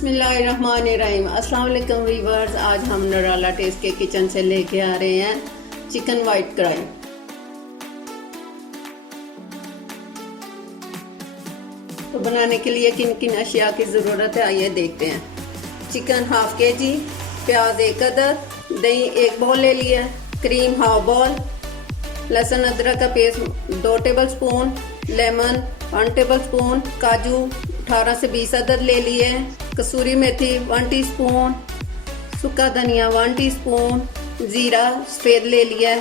बिस्मिल्लाहिर्रहमानिर्रहीम। अस्सलाम वालेकुम वीवर्स, आज हम नराला टेस्ट के किचन से लेके आ रहे हैं चिकन वाइट कढ़ाई। तो बनाने के लिए किन किन अशिया की ज़रूरत है आइए देखते हैं। चिकन हाफ kg, प्याज 1 अदद, दही 1 बाउल ले लिया, क्रीम हाफ बाउल, लहसुन अदरक का पेस्ट 2 टेबलस्पून, लेमन 1 टेबलस्पून, काजू 18 से 20 अदद ले लिए, कसूरी मेथी 1 टीस्पून, सूखा धनिया 1 टीस्पून, जीरा सफ़ेद ले लिया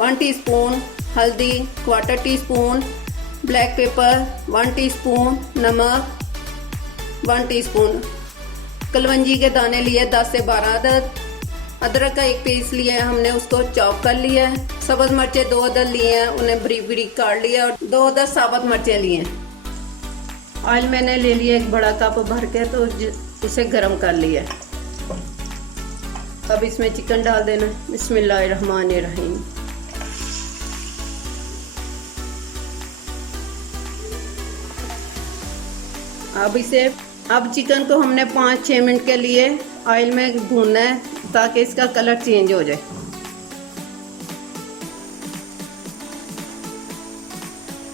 1 टीस्पून, हल्दी 1/4 टीस्पून, ब्लैक पेपर 1 टीस्पून, नमक 1 टीस्पून, कलवंजी के दाने लिए 10 से 12 अदद, अदरक का 1 पीस लिया है हमने, उसको चॉप कर लिया है, सब्ज मिर्चें 2 अदद लिए हैं, उन्हें बारीक बारीक काट लिया और 2 अदद साबुत मिर्चें लिए हैं। ऑयल मैंने ले लिया 1 बड़ा कप भर के, तो उसे गर्म कर लिया। अब इसमें चिकन डाल देना। बिस्मिल्लाहिर्रहमानिर्रहीम। अब चिकन को हमने 5-6 मिनट के लिए ऑयल में भूनना है ताकि इसका कलर चेंज हो जाए।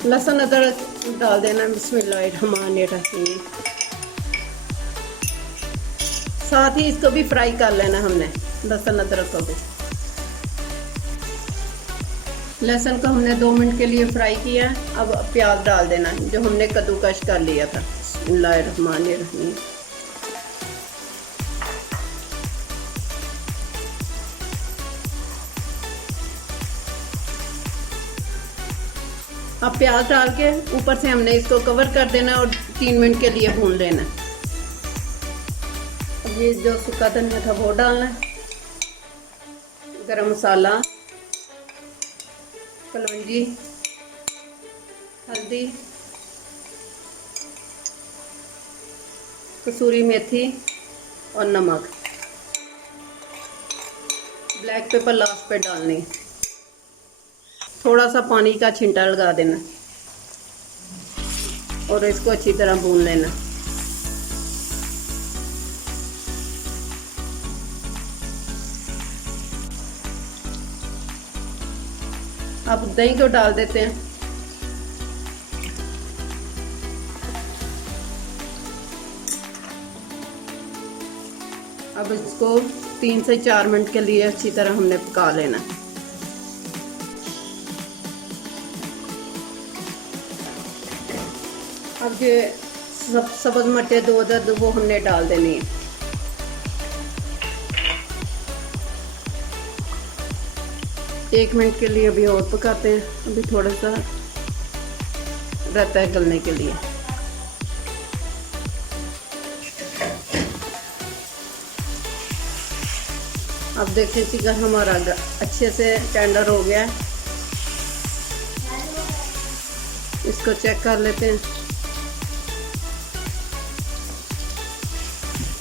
लहसुन अदरक डाल देना। बिस्मिल्लाहिर्रहमानिर्रहीम। साथ ही इसको भी फ्राई कर लेना हमने, लहसुन अदरक को भी। लहसुन को हमने 2 मिनट के लिए फ्राई किया। अब प्याज डाल देना जो हमने कद्दूकश कर लिया था। बिस्मिल्लाहिर्रहमानिर्रहीम। अब प्याज डाल के ऊपर से हमने इसको कवर कर देना और 3 मिनट के लिए भून लेना। अब ये जो सूखा धनिया था वो डालना है, गरम मसाला, कलौंजी, हल्दी, कसूरी मेथी और नमक। ब्लैक पेपर लास्ट पे डालनी। थोड़ा सा पानी का छिंटा लगा देना और इसको अच्छी तरह भून लेना। अब दही को डाल देते हैं। अब इसको 3 से 4 मिनट के लिए अच्छी तरह हमने पका लेना। अब ये सब्ज मिर्चें 2 अदद वो हमने डाल देनी है। एक मिनट के लिए अभी और पकाते हैं, अभी थोड़ा सा रहता है गलने के लिए। अब देखिए चिकन हमारा अच्छे से टेंडर हो गया है। इसको चेक कर लेते हैं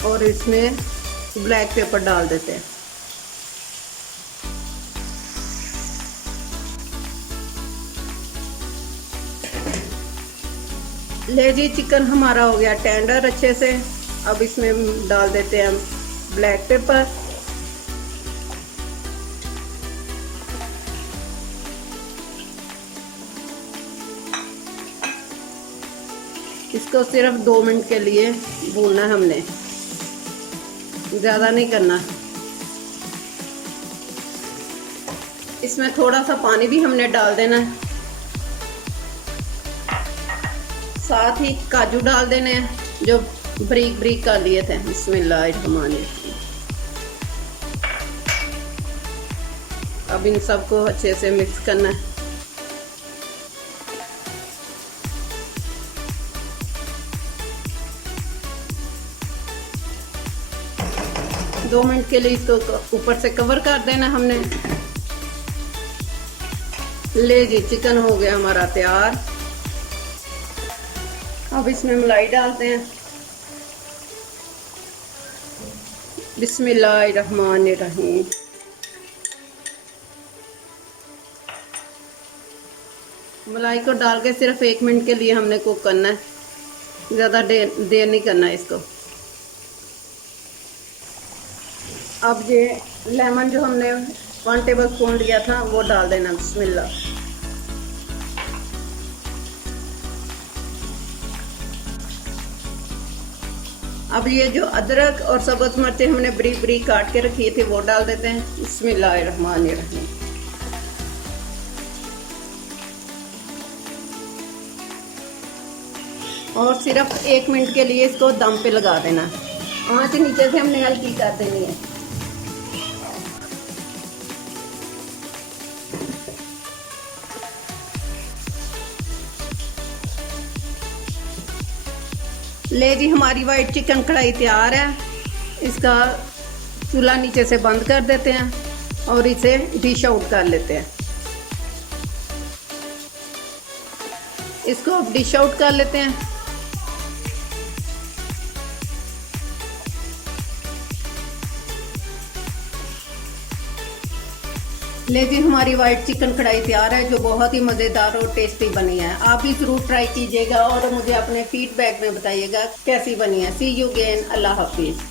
और इसमें ब्लैक पेपर डाल देते हैं। ले जी, चिकन हमारा हो गया टेंडर अच्छे से। अब इसमें डाल देते हैं हम ब्लैक पेपर, इसको सिर्फ 2 मिनट के लिए भूनना है हमने, ज़्यादा नहीं करना। इसमें थोड़ा सा पानी भी हमने डाल देना है। साथ ही काजू डाल देने हैं जो बारीक बारीक कर लिए थे। बिस्मिल्लाहिर्रहमानिर्रहीम। अब इन सबको अच्छे से मिक्स करना है। दो मिनट के लिए इसको ऊपर से कवर कर देना हमने। ले जी, चिकन हो गया हमारा तैयार। अब इसमें मलाई डालते हैं। बिस्मिल्लाहिर्रहमानिर्रहीम। मलाई को डाल के सिर्फ 1 मिनट के लिए हमने कुक करना है, ज़्यादा देर नहीं करना है इसको। अब ये लेमन जो हमने 1 टेबल स्पून लिया था वो डाल देना। बिस्मिल्लाह। अब ये जो अदरक और सब्ज मिर्चें हमने बारीक बारीक काट के रखी थी वो डाल देते हैं। बिस्मिल्लाहिर्रहमानिर्रहीम। और सिर्फ 1 मिनट के लिए इसको दम पे लगा देना। आंच नीचे से हमने हल्की कर देनी है। ले जी, हमारी वाइट चिकन कढ़ाई तैयार है। इसका चूल्हा नीचे से बंद कर देते हैं और इसे डिश आउट कर लेते हैं। इसको अब डिश आउट कर लेते हैं। ले जी, हमारी वाइट चिकन कढ़ाई तैयार है जो बहुत ही मज़ेदार और टेस्टी बनी है। आप भी ज़रूर ट्राई कीजिएगा और मुझे अपने फीडबैक में बताइएगा कैसी बनी है। सी यू अगेन। अल्लाह हाफिज़।